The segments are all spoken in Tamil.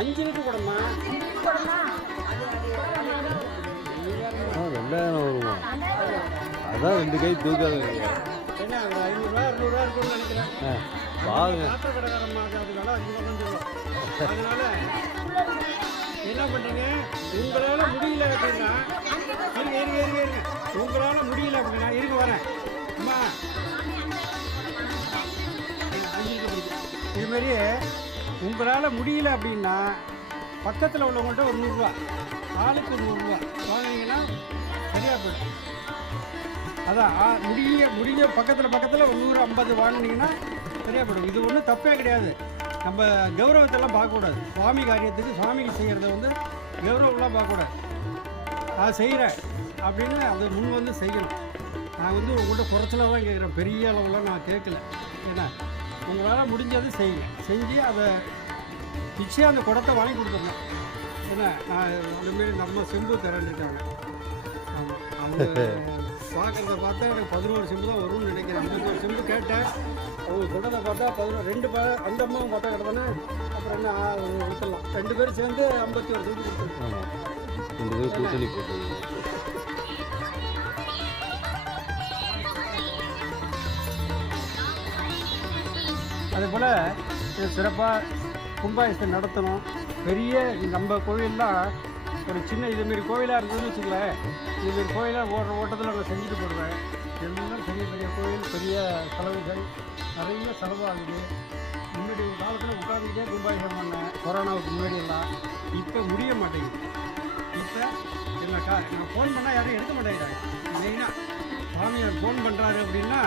5 லிட்டர் கூடமா வெள்ளாயிரம் வருமா? அதான் 2 கை தூக்காது. என்ன ஒரு 500 200 இருக்கும்னு நினைக்கிறேன். பாருங்க ஆட்டோ கடைக்காரம்மா அதனால 5 ரூபா சொல்லுவோம். அதனால என்ன பண்ணுறீங்க, உங்களால் முடியல அப்படின்னா இருங்க உங்களால் முடியல அப்படின்னா இருங்க வரேன் அம்மா. இதுமாரியே உங்களால் முடியல அப்படின்னா பக்கத்தில் உள்ளவங்கள்ட்ட ஒரு 100 ரூபா, ஆளுக்கு ஒரு 100 ரூபா வாங்கினீங்கன்னா சரியாக போய்டும். அதான் முடிய பக்கத்தில் ஒரு 150 வாங்கினீங்கன்னா சரியாக போய்டும். இது ஒன்றும் தப்பே கிடையாது. நம்ம கௌரவத்தெல்லாம் பார்க்கக்கூடாது. சுவாமி காரியத்துக்கு சுவாமிக்கு செய்கிறத வந்து கௌரவம்லாம் பார்க்கக்கூடாது. நான் செய்கிறேன் அப்படின்னு அதை முன் வந்து செய்யணும். நான் வந்து உங்கள்கிட்ட குறைச்சலாக தான் கேட்குறேன், பெரிய அளவுலாம் நான் கேட்கல. ஏன்னா உங்களால் முடிஞ்சது செய்யுங்க. செஞ்சு அதை நிச்சயம் அந்த குடத்தை வாங்கி கொடுத்துருந்தேன். ஏன்னா நான் அதுமாரி நம்ம செம்பு திறந்துருக்காங்க. அவங்க பார்க்குறத பார்த்தா எனக்கு 11 செம்பு தான் வரும்னு நினைக்கிறேன். 51 செம்பு கேட்டேன். அவங்க சொல்கிறத பார்த்தா 11 அந்த அம்மாவும் பார்த்தா கிடத்தானே. அப்புறம் என்ன விட்டுலாம் 2 பேரும் சேர்ந்து 51 செம்பு கொடுத்துருக்காங்க. 2 பேர் கூட்டணி போட்டு அதேபோல் சிறப்பாக கும்பாபிஷேகம் நடத்தணும். பெரிய நம்ம கோவில்லாம் ஒரு சின்ன இதுமாரி கோவிலாக இருந்ததுன்னு வச்சுக்கலேன். இதுமாரி கோவிலாக ஓட்டத்தில் நான் செஞ்சுட்டு போடுவேன். எல்லாம் பெரிய பெரிய கோவில், பெரிய செலவுகள், நிறைய செலவாகுது. முன்னாடி ஒரு காலத்தில் உட்காந்துக்கிட்டே கும்பாபிஷேகம் பண்ணேன், கொரோனாவுக்கு முன்னாடியெல்லாம். இப்போ முடிய மாட்டேங்குது. இப்போ என்னக்கா நான் ஃபோன் பண்ணால் யாரும் எடுக்க மாட்டேங்கிறாங்க. மெயினாக சுவாமியை ஃபோன் பண்ணுறாரு அப்படின்னா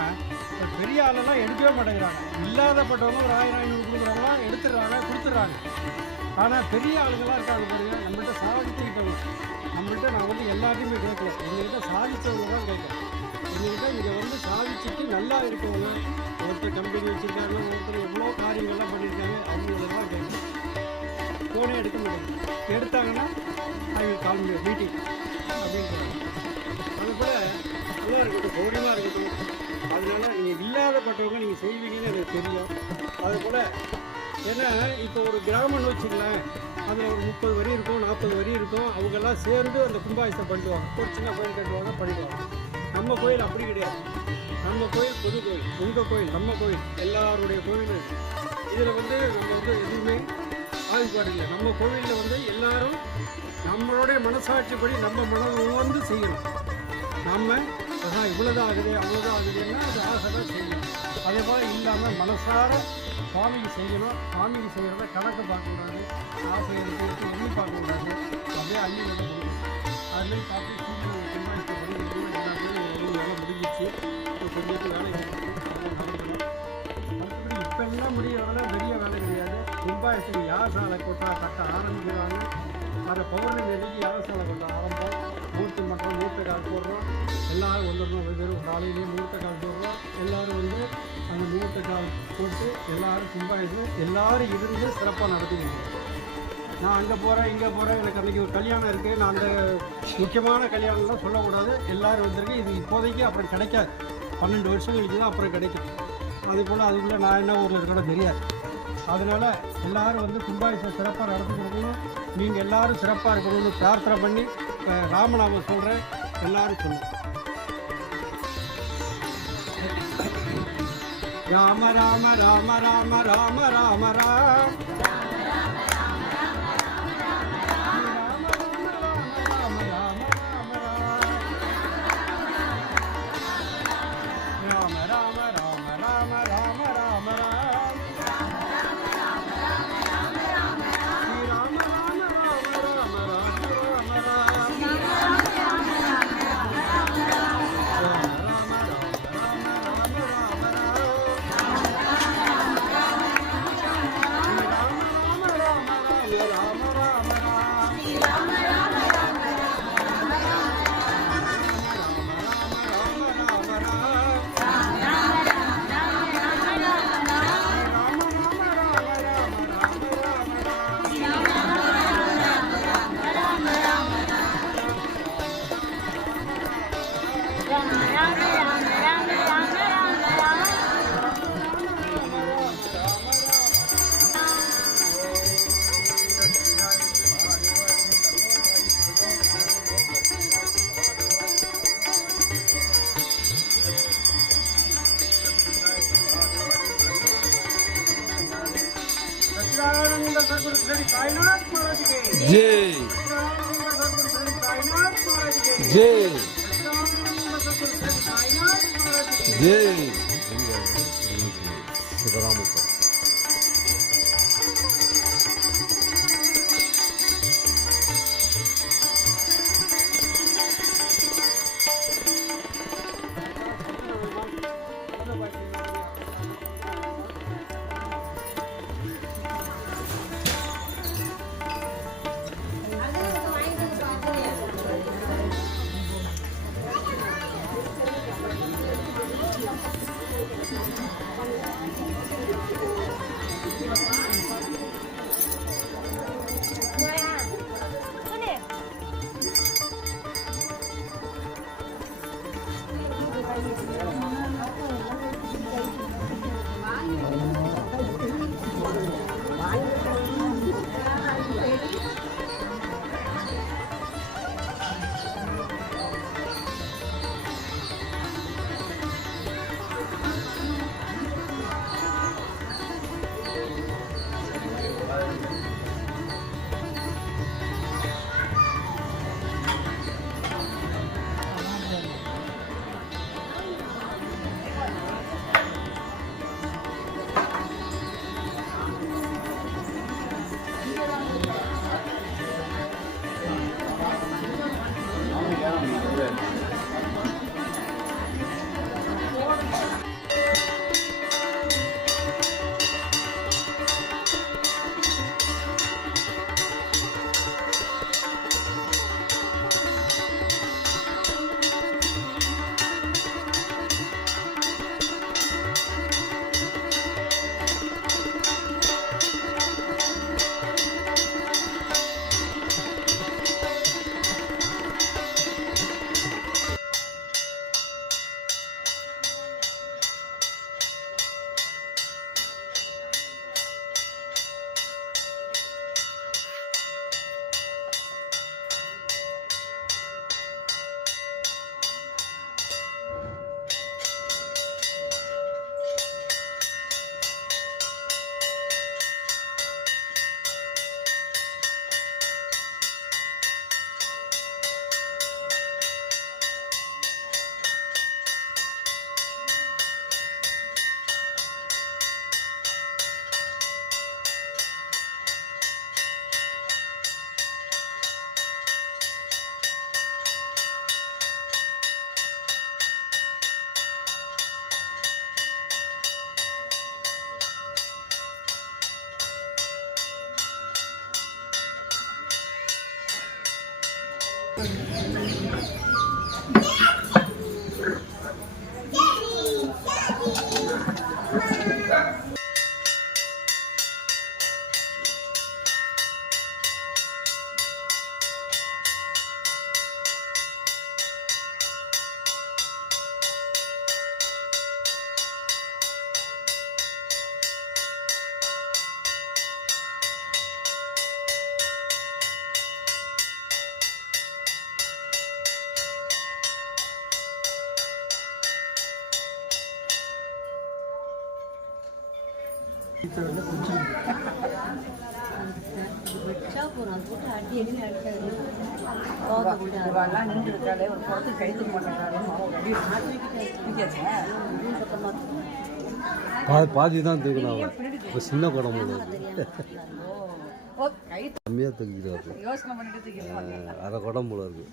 பெரிய ஆளெல்லாம் எடுக்கவே மாட்டேங்கிறாங்க. இல்லாதப்பட்டவங்க ஒரு 1000 500 கொடுக்குறவங்களாம் எடுத்துடுறாங்க, கொடுத்துட்றாங்க. ஆனால் பெரிய ஆளுங்களாம் இருக்காங்க பாருங்க, நம்மள்கிட்ட சாதிச்சுக்கிட்டவங்க. நம்மள்கிட்ட நான் வந்து எல்லாத்தையுமே கேட்கல, எங்கள்கிட்ட சாதித்தவங்க தான் கேட்குறேன். எங்கள்கிட்ட இங்கே வந்து சாதிச்சுட்டு நல்லா இருக்கவங்க, ஒருத்தர் கம்பெனி வச்சுருக்காங்க, ஒருத்தர் எவ்வளோ காரியங்கள்லாம் பண்ணியிருக்காங்க, அவங்களெல்லாம் கேட்குறேன். ஃபோனே எடுக்க மாட்டேங்குது. எடுத்தாங்கன்னா அவங்க கால் மீட்டிங் அப்படின்றாங்க. அதுபோல் நல்லா இருக்கட்டும், கௌரியமாக இருக்கட்டும். அதனால நீங்கள் இல்லாதப்பட்டவங்க நீங்கள் செய்வீங்கன்னு எனக்கு தெரியும். அதுபோல் ஏன்னா இப்போ ஒரு கிராமம்னு வச்சுக்கலாம், அதில் ஒரு 30 வரி இருக்கும், 40 வரி இருக்கும். அவங்கெல்லாம் சேர்ந்து அந்த கும்பாபிஷேகம் பண்ணுவாங்க. ஒரு சின்ன கோயில் கட்டுவாங்க, பண்ணிடுவாங்க. நம்ம கோயில் அப்படி கிடையாது. நம்ம கோயில் பொது கோயில், உங்கள் கோயில், நம்ம கோயில், எல்லாருடைய கோயில். இதில் வந்து நம்ம வந்து எதுவுமே ஆதிப்பாடு இல்லை. நம்ம கோவிலில் வந்து எல்லாரும் நம்மளுடைய மனசாட்சிப்படி நம்ம மனம் வந்து செய்யணும். நம்ம அதான் இவ்வளோதான் ஆகுது அவ்வளோதான் ஆகுதுன்னா அது ஆசை தான் செய்யணும். அதே போல் இல்லாமல் மனசார சுவாமிக்கு செய்யணும். சுவாமிக்கு செய்கிறத கணக்கு பார்க்கக்கூடாது, ஆசை எடுத்து எண்ணி பார்க்கக்கூடாது. அப்படியே அள்ளி வந்து கொடுக்கணும். அதுலேயும் பார்த்து சீக்கிரம் கும்பாபிஷேகம் எல்லாத்தையும் வேலை முடிஞ்சிச்சு. கொஞ்சம் வேலை நடக்கணும். மற்றபடி இப்போ எல்லாம் முடிய வேலை பெரிய வேலை கிடையாது. கும்பாபிஷேகம் யார் சாலை கட்ட ஆரம்பிக்கிறாங்க. அதை பௌர்ணமி அன்னைக்கு யார் சாலை கொட்ட ஆரம்பம். மூர்த்தி மட்டும் மூர்த்த கால் போடுறோம். எல்லோரும் வந்துடணும். வெவ்வேறு காலையிலேயே மூர்த்த கால் போடுறோம். எல்லோரும் வந்து அந்த மூர்த்த கால் போட்டு எல்லோரும் கும்பாபிஷேகம் எல்லோரும் இருந்து சிறப்பாக நடத்திக்கணும். நான் அங்கே போகிறேன் இங்கே போகிறேன், எனக்கு அன்றைக்கி ஒரு கல்யாணம் இருக்குது, நான் அந்த முக்கியமான கல்யாணம்லாம் சொல்லக்கூடாது. எல்லோரும் வந்திருக்கு. இது இப்போதைக்கு அப்புறம் கிடைக்காது. 12 வருஷம் கழிச்சு தான் அப்புறம் கிடைக்கும். அதே போல் அதுக்குள்ளே நான் என்ன ஊரில் இருக்கக்கூட தெரியாது. அதனால் எல்லோரும் வந்து கும்பாபிஷேகம் சிறப்பாக நடத்தி கொடுக்கணும். நீங்கள் எல்லோரும் சிறப்பாக இருக்கணும்னு பிரார்த்தனை பண்ணி ராமநாமம் சொல்கிறேன். எல்லோரும் சொல்லுங்கள். ராம ராம ராம ராம ராம ராம ராம் सच्चिदानंद सद्गुरु श्री साईनाथ महाराज के जय सच्चिदानंद सद्गुरु श्री साईनाथ महाराज के जय सच्चिदानंद सद्गुरु श्री साईनाथ महाराज के जय सिद्धरामपुर பாதி தான் தூக்கினாங்க இப்போ சின்ன குடம் கம்மியாக தூக்கிக்கிறாரு அரை குடம் போல இருக்கு